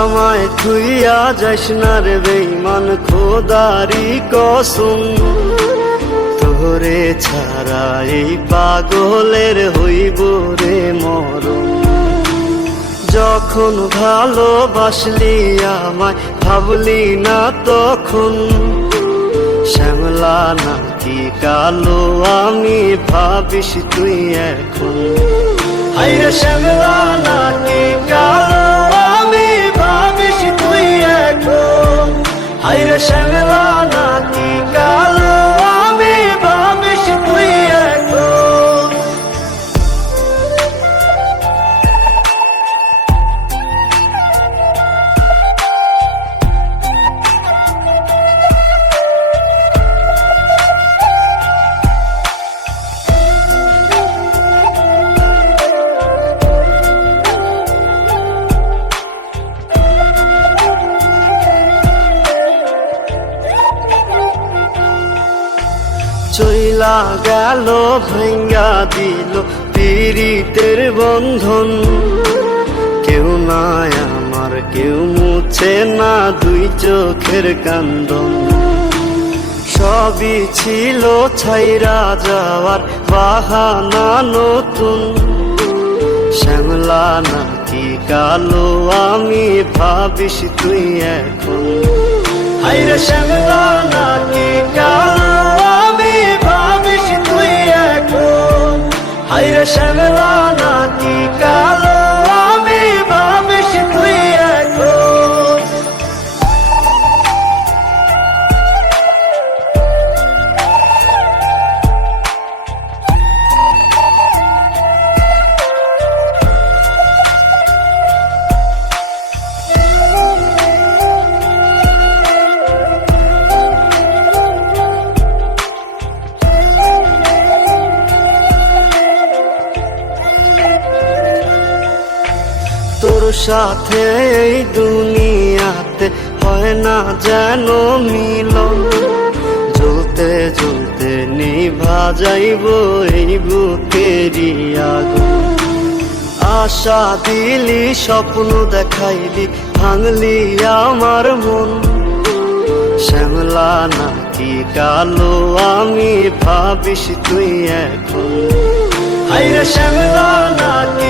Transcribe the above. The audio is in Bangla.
আমায় থুইয়া যাস না রে বেঈমান, খোদারি কসম। তোরে ছাড়া এই পাগলের হইব রে মরণ। যখন ভালোবাসলি আমায় ভাবলি না তখন, শ্যামলা নাকি কালো আমি ভাবিস তুই এখন। হায়রে শ্যামলা নাকি কালো আমি ভাবিস তুই এখন। হায়রে শ্যামলা নাকি কালো আমি ভাবিস তুই এখন। চইলা গেল ভাঙ্গা দিল পীড়িতের বন্ধন। কেউ নাই আমার, কেউ মুছে না দুই চোখের কান্দন। সবই ছিল ছাইরা যাওয়ার বাহানা নতুন। শ্যামলা নাকি কালো আমি ভাবিস তুই এখন। হায়রে শ্যামলা নাকি কালো আমি ভাবিস তুই এখন। হায়রে শ্যামলা নাকি কালো আমি ভাবিস তুই এখন। তোর সাথে এই দুনিয়াতে হয় না যেন মিলন। জ্বলতে জ্বলতে নিভা যাইব এই বুকেরই আগুন। আশা দিলি, স্বপ্ন দেখাইলি, ভাঙলি আমার মন। শ্যামলা নাকি কালো আমি ভাবিস তুই এখন। হায়রে শ্যামলা নাকি